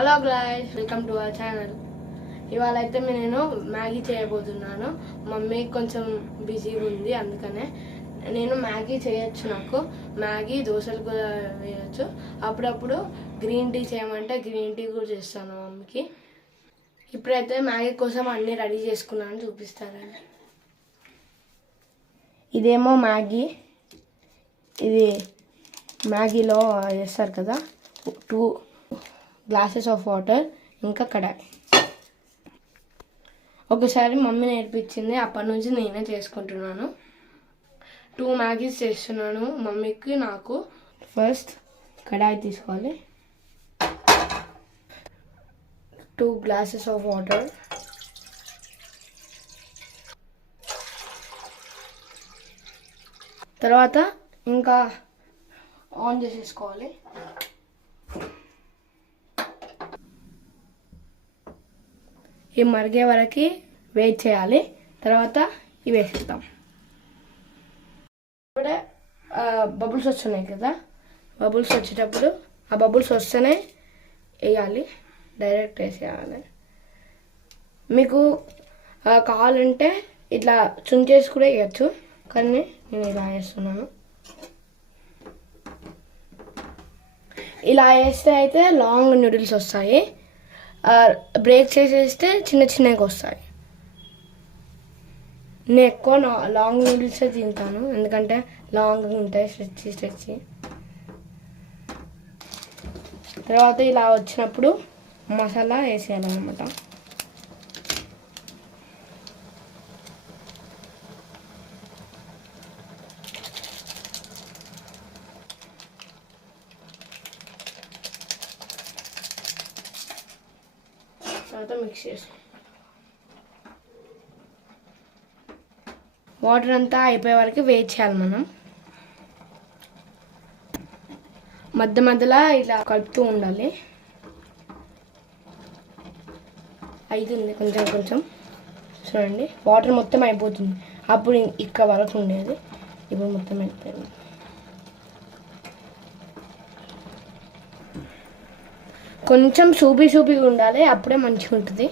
Hello guys, welcome to our channel. ఇవాళ అయితే నేను మ్యాగీ చేయబోతున్నాను. మమ్మీ కొంచెం బిజీగా ఉంది, అందుకనే నేను మ్యాగీ చేయొచ్చు. నాకు మ్యాగీ దోశలు కూడా వేయచ్చు. అప్పుడప్పుడు గ్రీన్ టీ చేయమంటే గ్రీన్ టీ కూడా చేస్తాను మమ్మీకి. ఇప్పుడైతే మ్యాగీ కోసం అన్నీ రెడీ చేసుకున్నాను, చూపిస్తానండి. ఇదేమో మ్యాగీ, ఇది మ్యాగీలో వేస్తారు కదా, 2 గ్లాసెస్ ఆఫ్ వాటర్, ఇంకా కడాయి. ఒకసారి మమ్మీ నేర్పించింది, అప్పటి నుంచి నేనే చేసుకుంటున్నాను. 2 మ్యాగీస్ చేస్తున్నాను, మమ్మీకి నాకు. ఫస్ట్ కడాయి తీసుకోవాలి, 2 గ్లాసెస్ ఆఫ్ వాటర్, తర్వాత ఇంకా ఆన్ చేసేసుకోవాలి. ఈ మరిగే వరకు వెయిట్ చేయాలి. తర్వాత ఇవి వేసేద్దాం. ఇప్పుడే బబుల్స్ వస్తున్నాయి కదా, బబుల్స్ వచ్చేటప్పుడు ఆ బబుల్స్ వస్తేనే వేయాలి, డైరెక్ట్ వేసేయాలి. మీకు కావాలంటే ఇట్లా చుంచేసి కూడా వేయచ్చు, కానీ నేను ఇలా వేస్తున్నాను. ఇలా వేస్తే అయితే లాంగ్ నూడిల్స్ వస్తాయి, బ్రేక్ చేసేస్తే చిన్న చిన్నగా వస్తాయి. నేను ఎక్కువ లాంగ్ నూడిల్సే తింటాను, ఎందుకంటే లాంగ్గా ఉంటాయి, స్ట్రెచ్చి. తర్వాత ఇలా వచ్చినప్పుడు మసాలా వేసేయాలన్నమాట. తర్వాత మిక్స్ చేసుకో. వాటర్ అంతా అయిపోయే వరకు వెయిట్ చేయాలి మనం. మధ్య మధ్యలో ఇలా కలుపుతూ ఉండాలి. అవుతుంది కొంచెం కొంచెం, చూడండి వాటర్ మొత్తం అయిపోతుంది. అప్పుడు ఇక్కడ వరకు ఉండేది, ఇప్పుడు మొత్తం అయిపోయింది. కొంచెం సూపీగా ఉండాలి, అప్పుడే మంచిగా ఉంటుంది.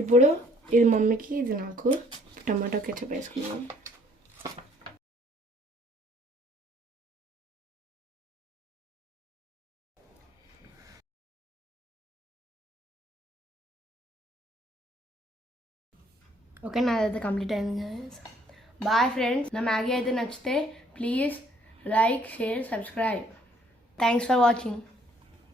ఇప్పుడు ఇది మమ్మీకి, ఇది నాకు. టమాటో కెచప్ వేసుకున్నాం. ఓకే, నాదైతే కంప్లీట్ అయింది. బాయ్ ఫ్రెండ్స్, నా మ్యాగీ అయితే నచ్చితే please like, share, subscribe. Thanks for watching.